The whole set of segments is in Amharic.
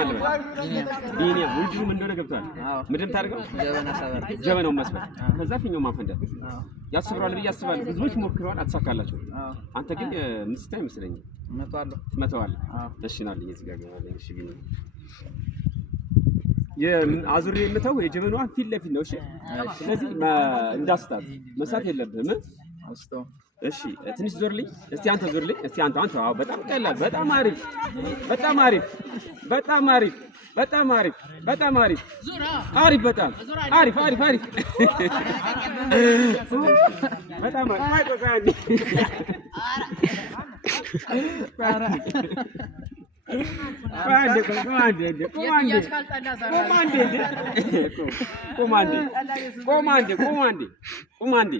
ማለት ቢኒያ ውልጁ ምን እንደሆነ ገብቷል ምንድን ታርገው ጀበናው መስመር ከዛ ፊኛው ማፈንዳት ያስብራል ብዬ አስባለሁ ብዙዎች ሞክረዋል አትሳካላቸው አንተ ግን ምስታይ መስለኝ መተዋል እሺ ናልኝ እዚህ ጋር ገባለኝ እሺ ቢኒ የአዙሪ የምተው የጀበናዋ ፊት ለፊት ነው እሺ ስለዚህ እንዳስታት መሳት የለብህም አስተው እሺ ትንሽ ዞርልኝ እስቲ አንተ ዞርልኝ እስቲ አንተ አዎ በጣም ቀላል በጣም አሪፍ በጣም አሪፍ በጣም አሪፍ በጣም አሪፍ በጣም አሪፍ አሪፍ በጣም አሪፍ አሪፍ አሪፍ በጣም አሪፍ ኮማንዴ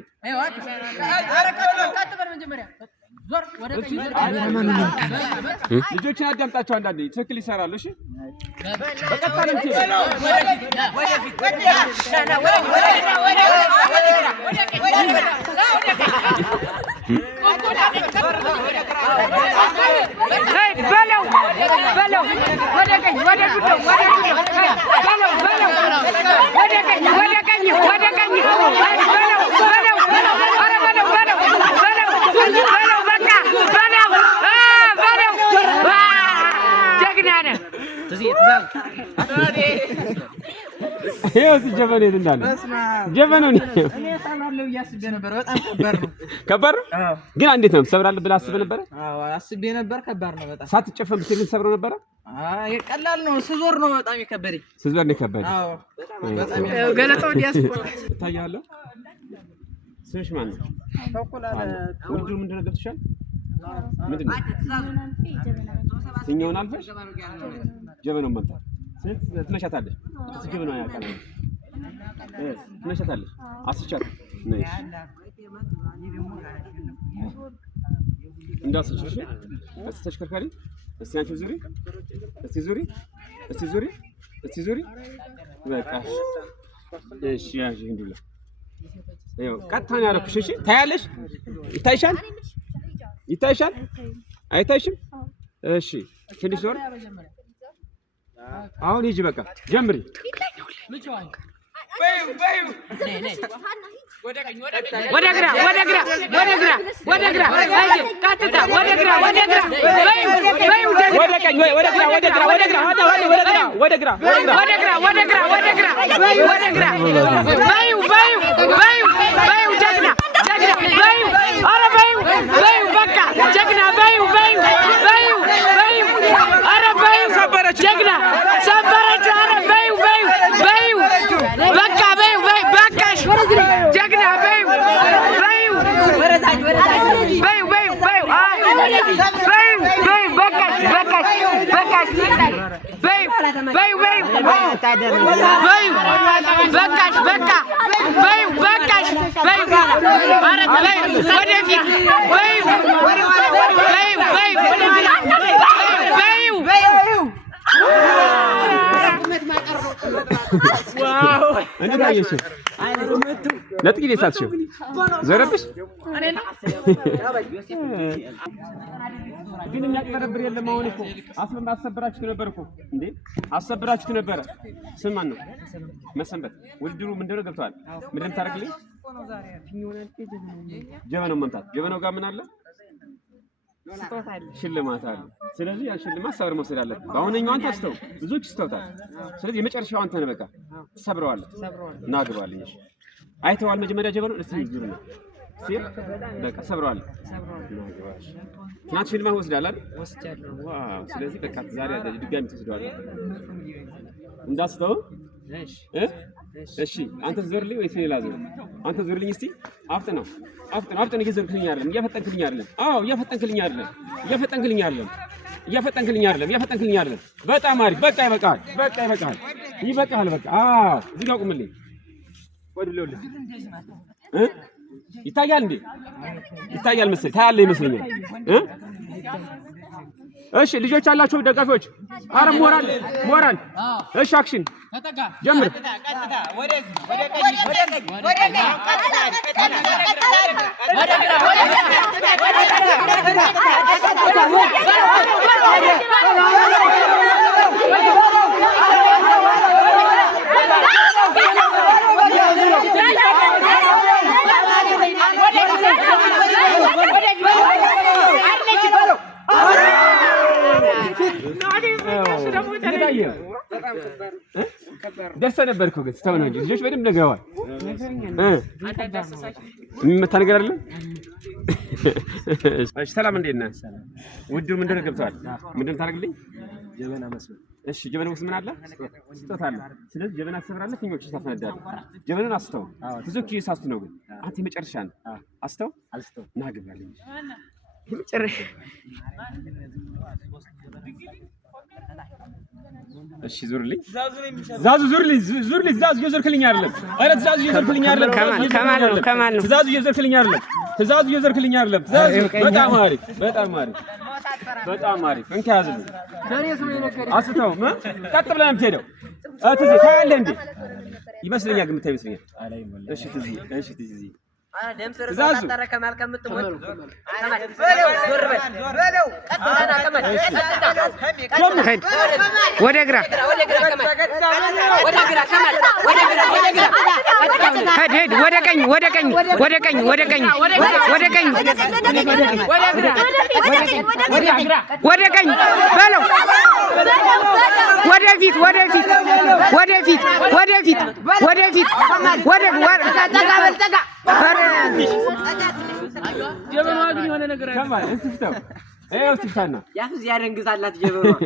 ልጆችን አዳምጣቸው አንዳንዴ ትክክል ይሰራሉ እሺ በቀጣለም በለው ወደ ቀኝ ወደ ዱዶ ወደ ቀኝ ወደ ቀኝ ወደ ቀኝ ይሄው ጀበኔ እንዳለ ጀበኔው ነው እኔ ሳናለው ያስቤ ነበር በጣም ከባድ ነው ግን እንዴት ነው ሰብራለህ ብለህ አስበህ ነበር አዎ አስቤ ነበር ከባድ ነው በጣም ሳትጨፈም ብትል ሰብረው ነበር አይ ቀላል ነው ስዞር ነው በጣም የከበደኝ ስዞር ነው የከበደኝ አዎ በጣም ገለጣው ዲያስፖራ ታያለህ ስንሽ ማን ነው ተቆላለ ወንዱ ምንድነው ገብተሻል ምንድነው ሲኛውን አልፈሽ ጀበናው መጣ ትነሻታለሽ ጀበናው ያቃለ ትነሻታለሽ አስቻት ነሽ እንዳስችሽ ተሽከርካሪ እስቲ አንቺ ዙሪ እስቲ ዙሪ እስቲ ዙሪ እስቲ ዙሪ በቃ እሺ ያጂ እንዱላ ይኸው ቀጥታን ያረኩሽ እሺ ታያለሽ ይታይሻል ይታይሻል አይታይሽም እሺ ትንሽ ዞር አሁን ሂጂ በቃ ጀምሪ ወደ ግራ ቀጥታ ወደ ግራ ወደ ቀኝ ወደ ግራ ጀግና ኧረ በይው በቃ ጀግና በይው ኧረ በይው ጀግና ሰበረች ኧረ በይው በቃ በቃሽ ጀግና በይው ዋው እንዴት አየሽ ለጥቂት የሳትሽው ዘረብሽ እኔና ግን የሚያቀርብር የለም አሁን እኮ አሰብራችሁ ነበር እኮ እንዴ አሰብራችሁ ነበር ስም ማን ነው መሰንበት ውድድሩ ምንድነው ገብቷል ምንድነው ታረግልኝ ጀበናው መምታት ጀበናው ጋር ምን አለ ሽልማት አለ ስለዚህ ያ ሽልማት ሰብር መውሰድ አለበት አሁንኛው አንተ አስተው ብዙዎች ይስተውታል ስለዚህ የመጨረሻው አንተ ነህ በቃ ሰብረዋል ናግባልኝ እሺ አይተዋል መጀመሪያ ጀበናው እስቲ ይዙር ነው ሲል በቃ ሰብረዋል ናግባሽ ትናንት ሽልማት ወስዳል አይደል ወስጃለሁ ዋው ስለዚህ በቃ ዛሬ ድጋሚ ተወስዷል እንዳስተው እሺ አንተ ዘርልኝ ወይስ ሌላ ዘር አንተ ዘርልኝ እስቲ አፍጥነው እየዘርክልኝ አይደለም እያፈጠንክልኝ አይደለም አዎ እያፈጠንክልኝ አይደለም በጣም አሪፍ በቃ ይበቃል በቃ አዎ እዚህ ጋር ቁምልኝ ወድልውልኝ ይታያል እንዴ ይታያል መሰለኝ ታያለህ ይመስለኛል እሺ ልጆች አላችሁ ደጋፊዎች አረ ሞራል እሺ አክሽን ጀምር ቀጥታ ወደዚህ ወደ ቀኝ ቀጥታ አየህ ደርሰህ ነበር እኮ ግን ስተው ነው እንጂ ልጆች በደንብ ነግረዋል። የሚመታ ነገር አይደለም። እሺ ሰላም እንዴት ነህ? ውዱ ምንድን ነው ገብተዋል? ምንድን ታደርግልኝ? ጀበና መስሎ። እሺ ጀበና ውስጥ ምን አለ? ስጦታ አለ። ስለዚህ ጀበና ትሰብራለህ፣ ፊኞች ታፈነዳለህ። ጀበናን አስተው ብዙ ኪስ አስቱ ነው ግን አንተ የመጨረሻ ነው። አስተው አስተው ና ግባልኝ የመጨረሻ እሺ ዙርልኝ ዛዙ ዙርልኝ ዛዙ እየዞርክልኝ አይደለም። አረ ዛዙ እየዞርክልኝ አይደለም። ከማን ነው ዛዙ እየዞርክልኝ አይደለም። ዛዙ እየዞርክልኝ አይደለም። ዛዙ በጣም አሪፍ በጣም አሪፍ እንካ ያዝልኝ። አስተው ቀጥ ብለህ ነው የምትሄደው። ትዝ ታያለህ እንዴ ይመስለኛል ግን የምታይ ይመስለኛል። እሺ ትዝ ዛዙ ወደ ግራ ሄድ ወደ ቀኝ በለው ወደፊት ጀበናዋ ግን የሆነ ነገር ከማል እስፍታው እስፍታና ያፍዝ ያደንግዛላት ጀበናዋ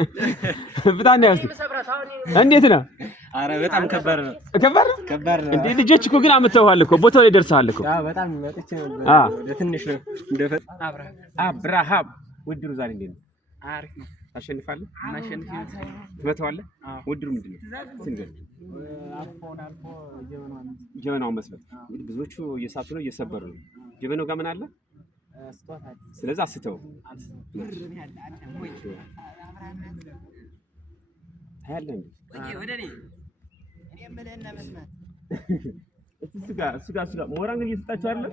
ፍታና ያስት እንዴት ነው? አረ በጣም ከባድ ነው እንዴ ልጆች እኮ ግን አመጣዋል እኮ ቦታው ላይ ደርሰሃል እኮ። በጣም መጥቼ ነበር ለትንሽ ነው እንደፈጥ አብርሃም ውድሩ ዛሬ እንዴት ነው? አሪፍ ነው። ታሸንፋለህ? ማሸነፍ ትመታዋለህ? ውድሩ ምንድን ነው? ስንገር አልፎ ጀበናውን መስበት እንግዲህ ብዙዎቹ እየሳቱ ነው እየሰበሩ ነው። ጀበናው ጋር ምን አለ? ስለዚህ አስተው ታያለህ እንዴ እሱ ጋር ሞራን ግን እየሰጣችሁ አይደለ?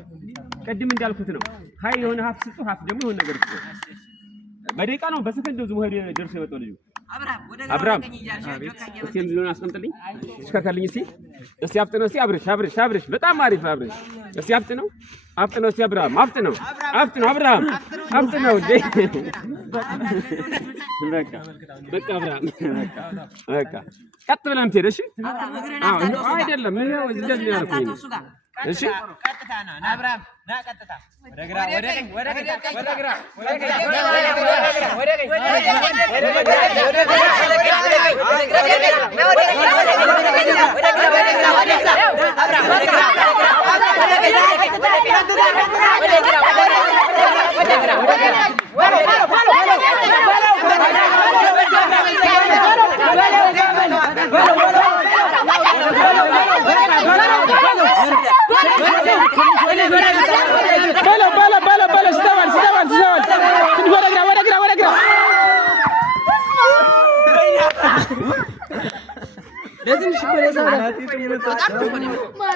ቅድም እንዳልኩት ነው። ሃይ የሆነ ሀፍ ስጡ፣ ሀፍ ደግሞ የሆነ ነገር ስጡ። በደቂቃ ነው በሰከንድ ነው ዝም ሄዶ ደርሶ የመጣው ልጁ አብርሃም። እስኪ ምን አስቀምጥልኝ ተሽከርከልኝ እስቲ አፍጥነው እስቲ አብርሽ በጣም አሪፍ አብርሽ እስቲ አፍጥነው እስቲ አብርሃም አፍጥነው አብርሃም አፍጥነው እንዴ በቃ አብርሃም በቃ ቀጥ ብለን ትሄድ። እሺ አይደለም ይሄው እንደዚህ ነው ያልኩኝ። እሺ ቀጥታ ነው አብርሃም ና ቀጥታ ወደ ግራ ወደ ቀኝ ወደ ግራ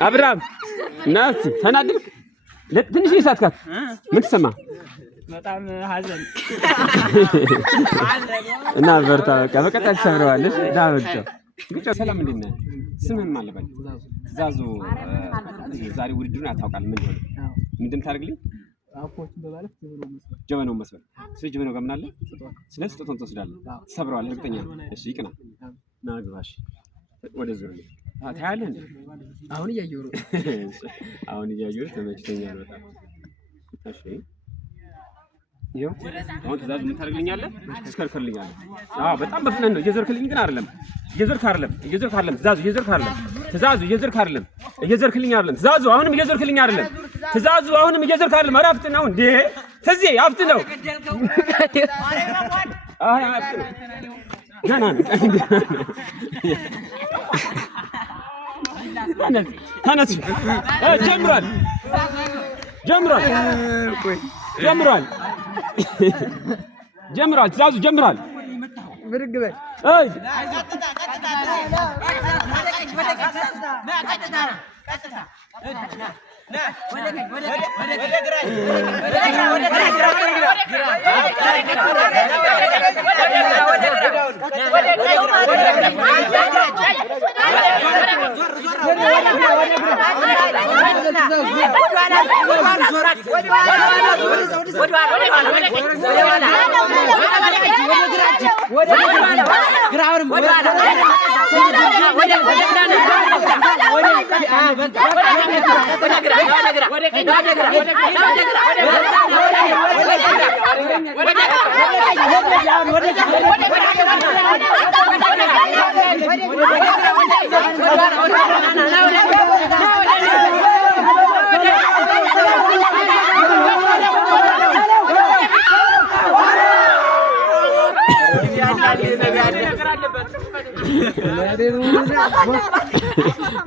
አብርሃም ናቲ ተናድርክ ለትንሽ ይሳትካት ምን ተሰማ? በጣም ሀዘን እና በርታ በቃ በቀጣይ ተሰብረዋለሽ። ዳውልቶ ግጫ ሰላም እንዴት ነህ? ስምህን ማን ልበል? ትእዛዙ ዛሬ ውድድሩን ያታውቃል። ምንድን ታደርግልኝ? አፎችን በማለት ጀበናውን መስበር። ስለዚህ ጀበናው ጋር ምን አለ? ስለዚህ ስጦታውን ትወስዳለህ፣ ትሰብረዋለህ። እርግጠኛ እሺ ይቅና ና ግባሽ ወደ ዙር ታያለህ እንዴ? አሁን እያየሁ ነው። ተመችቶኛል በጣም። እሺ ይኸው አሁን ትእዛዙ ምን ታደርግልኛለህ? ትሽከርከርልኛለህ። በጣም በፍጥነት ነው። እየዞርክልኝ ግን አይደለም። እየዞርክ አይደለም። ትእዛዙ እየዞርክ አይደለም። እየዞርክልኝ አይደለም። ትእዛዙ አሁንም እየዞርክልኝ አይደለም። ኧረ አፍጥነው እንዴ ትዜ አፍጥነው። አፍጥነው ና ተነስ። ጀምሯል። ትእዛዙ ጀምሯል። ብድግ በል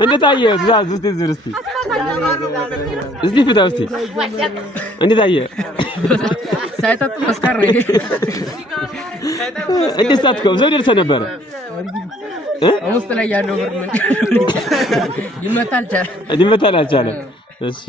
እንዴት አየህ? ትእዛዝ እስቲ ዝር እስቲ እስቲ ፍታ እስቲ እንዴት አየህ? ሳይጠጡ መስከር ነው። እንዴት ሳትከው ዘው ደርሰህ ነበረ? ውስጥ ላይ ያለው ብር ምን ይመታል አልቻለም። እሺ